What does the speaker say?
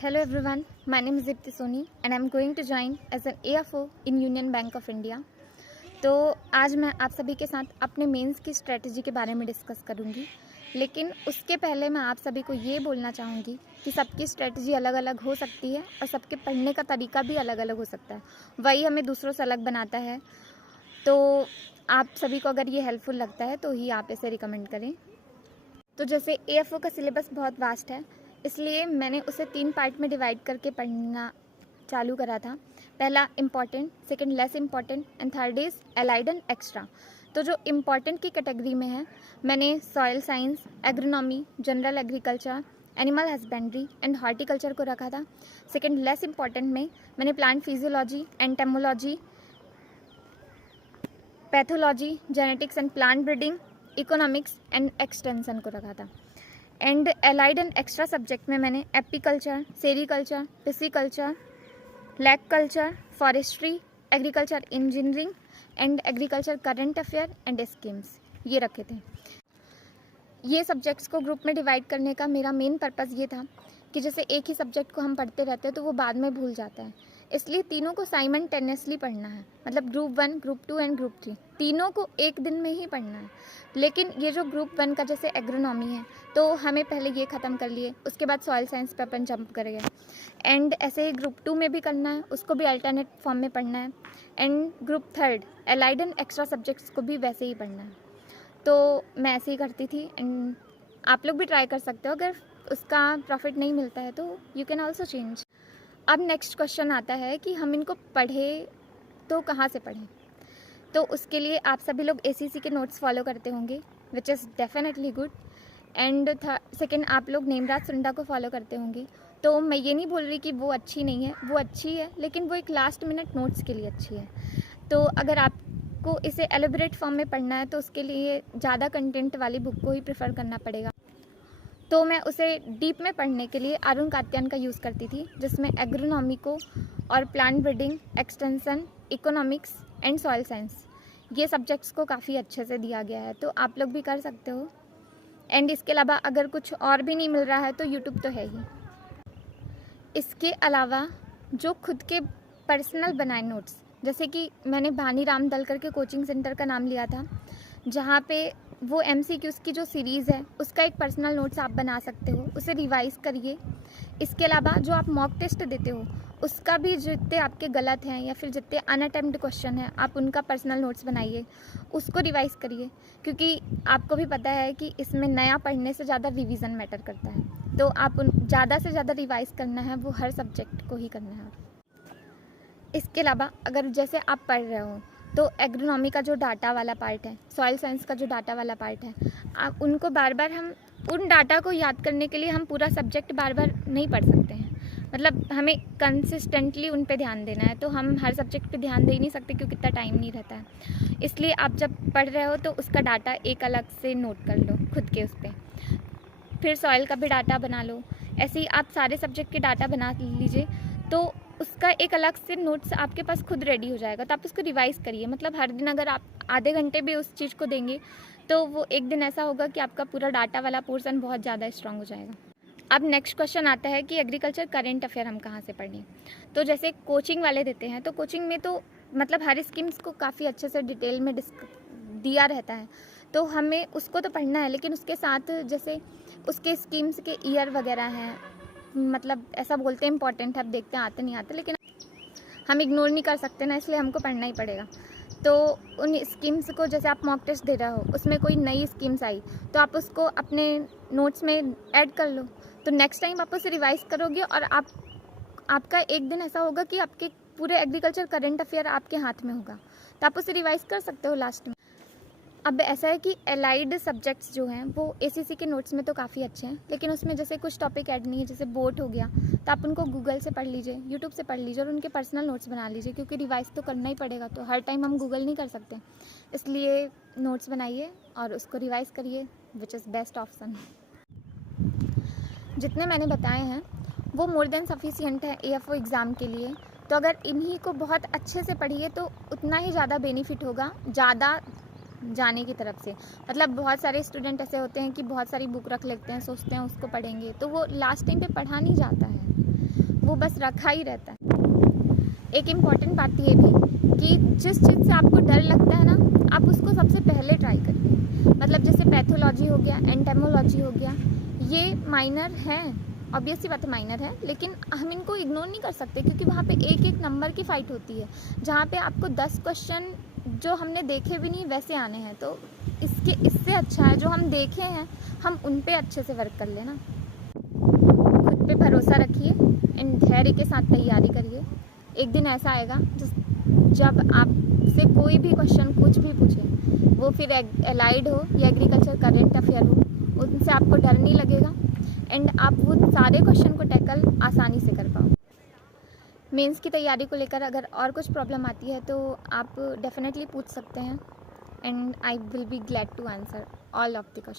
Hello everyone, my name is Dipti Soni and I am going to join as an AFO in Union Bank of India। तो आज मैं आप सभी के साथ अपने मेंस की स्ट्रेटजी के बारे में डिस्कस करूंगी, लेकिन उसके पहले मैं आप सभी को ये बोलना चाहूँगी कि सबकी स्ट्रेटजी अलग अलग हो सकती है और सबके पढ़ने का तरीका भी अलग अलग हो सकता है, वही हमें दूसरों से अलग बनाता है। तो आप सभी को अगर ये हेल्पफुल लगता है तो ही आप इसे रिकमेंड करें। तो जैसे AFO का सिलेबस बहुत वास्ट है, इसलिए मैंने उसे 3 पार्ट में डिवाइड करके पढ़ना चालू करा था। पहला important, second less important and third is allied and extra. तो जो इम्पॉर्टेंट की कैटेगरी में है, मैंने soil science, agronomy, general agriculture, animal husbandry and horticulture को रखा था। सेकंड लेस इम्पॉर्टेंट में मैंने plant physiology, entomology, pathology, genetics and plant breeding, economics and extension को रखा था। And allied and extra subject में मैंने apiculture, sericulture, pisciculture, lac culture, forestry, agriculture engineering and agriculture current affair and schemes ये रखे थे। ये सब्जेक्ट्स को ग्रुप में डिवाइड करने का मेरा मेन पर्पज़ ये था कि जैसे एक ही सब्जेक्ट को हम पढ़ते रहते हैं तो वो बाद में भूल जाता है, इसलिए तीनों को साइमल्टेनियसली पढ़ना है। मतलब ग्रुप 1, ग्रुप 2 एंड ग्रुप 3 तीनों को एक दिन में ही पढ़ना है। लेकिन ये जो ग्रुप 1 का जैसे एग्रोनॉमी है तो हमें पहले ये ख़त्म कर लिए, उसके बाद सॉइल साइंस पे अपन जंप कर गए। एंड ऐसे ही ग्रुप 2 में भी करना है, उसको भी अल्टरनेट फॉर्म में पढ़ना है। And group 3 allied and extra subjects को भी वैसे ही पढ़ना है। तो मैं ऐसे ही करती थी एंड आप लोग भी ट्राई कर सकते हो। अगर उसका प्रॉफिट नहीं मिलता है तो यू कैन ऑल्सो चेंज। अब नेक्स्ट क्वेश्चन आता है कि हम इनको पढ़े तो कहाँ से पढ़ें। तो उसके लिए आप सभी लोग ACC के नोट्स फॉलो करते होंगे, which is definitely good. And second, आप लोग नेमराज सुंडा को फॉलो करते होंगे। तो मैं ये नहीं बोल रही कि वो अच्छी नहीं है, वो अच्छी है, लेकिन वो एक लास्ट मिनट नोट्स के लिए अच्छी है। तो अगर आपको इसे एलेबोरेट फॉर्म में पढ़ना है तो उसके लिए ज़्यादा कंटेंट वाली बुक को ही प्रेफर करना पड़ेगा। तो मैं उसे डीप में पढ़ने के लिए अरुण कात्यायन का यूज़ करती थी, जिसमें एग्रोनॉमी को और plant breeding, extension, economics and soil science ये सब्जेक्ट्स को काफ़ी अच्छे से दिया गया है, तो आप लोग भी कर सकते हो। एंड इसके अलावा अगर कुछ और भी नहीं मिल रहा है तो यूट्यूब तो है ही। इसके अलावा जो खुद के पर्सनल बनाए नोट्स, जैसे कि मैंने भानी राम दलकर के कोचिंग सेंटर का नाम लिया था, जहाँ पे वो MCQs की जो सीरीज़ है उसका एक पर्सनल नोट्स आप बना सकते हो, उसे रिवाइज़ करिए। इसके अलावा जो आप मॉक टेस्ट देते हो उसका भी जितने आपके गलत हैं या फिर जितने अनअटेम्प्ट क्वेश्चन हैं आप उनका पर्सनल नोट्स बनाइए, उसको रिवाइज़ करिए, क्योंकि आपको भी पता है कि इसमें नया पढ़ने से ज़्यादा रिवीजन मैटर करता है। तो आप ज़्यादा से ज़्यादा रिवाइज़ करना है, वो हर सब्जेक्ट को ही करना है। इसके अलावा अगर जैसे आप पढ़ रहे हो तो एग्रोनॉमी का जो डाटा वाला पार्ट है, सॉइल साइंस का जो डाटा वाला पार्ट है, आप उनको बार बार हम उन डाटा को याद करने के लिए हम पूरा सब्जेक्ट बार बार नहीं पढ़ सकते हैं। मतलब हमें कंसिस्टेंटली उन पे ध्यान देना है, तो हम हर सब्जेक्ट पे ध्यान दे ही नहीं सकते क्योंकि इतना टाइम नहीं रहता है। इसलिए आप जब पढ़ रहे हो तो उसका डाटा एक अलग से नोट कर लो खुद के उस पर। फिर सॉइल का भी डाटा बना लो। ऐसे ही आप सारे सब्जेक्ट के डाटा बना लीजिए तो उसका एक अलग से नोट्स आपके पास खुद रेडी हो जाएगा। तो आप उसको रिवाइज़ करिए। मतलब हर दिन अगर आप आधे घंटे भी उस चीज़ को देंगे तो वो एक दिन ऐसा होगा कि आपका पूरा डाटा वाला पोर्शन बहुत ज़्यादा स्ट्रांग हो जाएगा। अब नेक्स्ट क्वेश्चन आता है कि एग्रीकल्चर करंट अफेयर हम कहाँ से पढ़ें। तो जैसे कोचिंग वाले देते हैं, तो कोचिंग में तो मतलब हर स्कीम्स को काफ़ी अच्छे से डिटेल में दिया रहता है, तो हमें उसको तो पढ़ना है, लेकिन उसके साथ जैसे उसके स्कीम्स के ईयर वगैरह हैं, मतलब ऐसा बोलते हैं इंपॉर्टेंट है, अब देखते हैं आते नहीं आते, लेकिन हम इग्नोर नहीं कर सकते ना, इसलिए हमको पढ़ना ही पड़ेगा। तो उन स्कीम्स को जैसे आप मॉक टेस्ट दे रहे हो, उसमें कोई नई स्कीम्स आई तो आप उसको अपने नोट्स में ऐड कर लो। तो नेक्स्ट टाइम आप उसे रिवाइज़ करोगे और आपका एक दिन ऐसा होगा कि आपके पूरे एग्रीकल्चर करंट अफेयर आपके हाथ में होगा, तो आप उसे रिवाइज़ कर सकते हो लास्ट में। अब ऐसा है कि एलाइड सब्जेक्ट्स जो हैं वो ACC के नोट्स में तो काफ़ी अच्छे हैं, लेकिन उसमें जैसे कुछ टॉपिक ऐड नहीं है, जैसे बोट हो गया, तो आप उनको गूगल से पढ़ लीजिए, यूट्यूब से पढ़ लीजिए और उनके पर्सनल नोट्स बना लीजिए, क्योंकि रिवाइज़ तो करना ही पड़ेगा, तो हर टाइम हम गूगल नहीं कर सकते। इसलिए नोट्स बनाइए और उसको रिवाइज़ करिए, विच इज़ बेस्ट ऑप्शन। जितने मैंने बताए हैं वो मोर देन सफिशिएंट है AFO एग्ज़ाम के लिए। तो अगर इन्हीं को बहुत अच्छे से पढ़िए तो उतना ही ज़्यादा बेनिफिट होगा ज़्यादा जाने की तरफ से। मतलब बहुत सारे स्टूडेंट ऐसे होते हैं कि बहुत सारी बुक रख लेते हैं, सोचते हैं उसको पढ़ेंगे, तो वो लास्ट टाइम पे पढ़ा नहीं जाता है। वो बस रखा ही रहता है। एक इम्पॉर्टेंट बात ये भी कि जिस चीज़ से आपको डर लगता है ना, आप उसको सबसे पहले ट्राई करिए। मतलब जैसे पैथोलॉजी हो गया, एंटेमोलॉजी हो गया, ये माइनर है, ऑब्वियस सी बात है माइनर है, लेकिन हम इनको इग्नोर नहीं कर सकते क्योंकि वहाँ पे एक एक नंबर की फ़ाइट होती है, जहाँ पे आपको 10 क्वेश्चन जो हमने देखे भी नहीं वैसे आने हैं। तो इससे अच्छा है जो हम देखे हैं हम उन पे अच्छे से वर्क कर लेना। खुद पे भरोसा रखिए एंड धैर्य के साथ तैयारी करिए। एक दिन ऐसा आएगा जब आपसे कोई भी क्वेश्चन कुछ भी पूछे, वो फिर एलाइड हो या एग्रीकल्चर करेंट अफेयर हो, उनसे आपको डर नहीं लगेगा एंड आप वो सारे क्वेश्चन को टैकल आसानी से कर पाओ। मेंस की तैयारी को लेकर अगर और कुछ प्रॉब्लम आती है तो आप डेफिनेटली पूछ सकते हैं and I will be glad to answer all of the question.